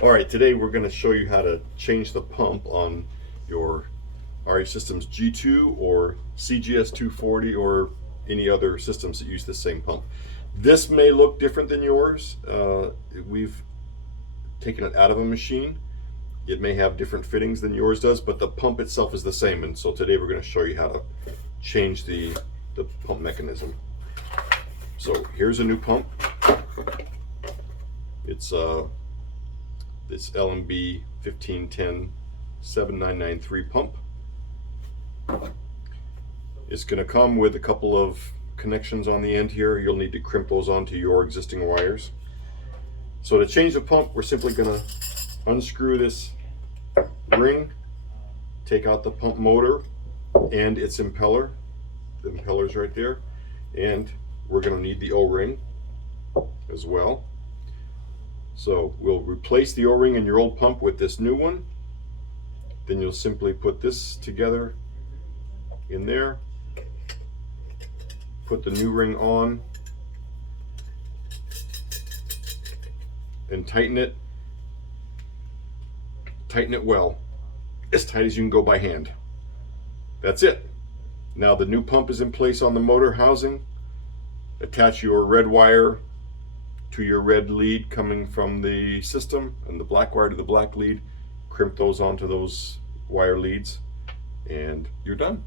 All right, today we're going to show you how to change the pump on your RH Systems G2 or CGS-240 or any other systems that use the same pump. This may look different than yours. We've taken it out of a machine. It may have different fittings than yours does, but the pump itself is the same. And so today we're going to show you how to change the pump mechanism. So here's a new pump. It's this LMB 1510 7993 pump. It's going to come with a couple of connections on the end here. You'll need to crimp those onto your existing wires. So to change the pump, we're simply going to unscrew this ring, take out the pump motor and its impeller. The impeller's right there. And we're going to need the O-ring as well. So we'll replace the O-ring in your old pump with this new one. Then you'll simply put this together in there, put the new ring on, and tighten it. Tighten it well, as tight as you can go by hand. That's it. Now the new pump is in place on the motor housing. Attach your red wire to your red lead coming from the system and the black wire to the black lead. Crimp those onto those wire leads and you're done.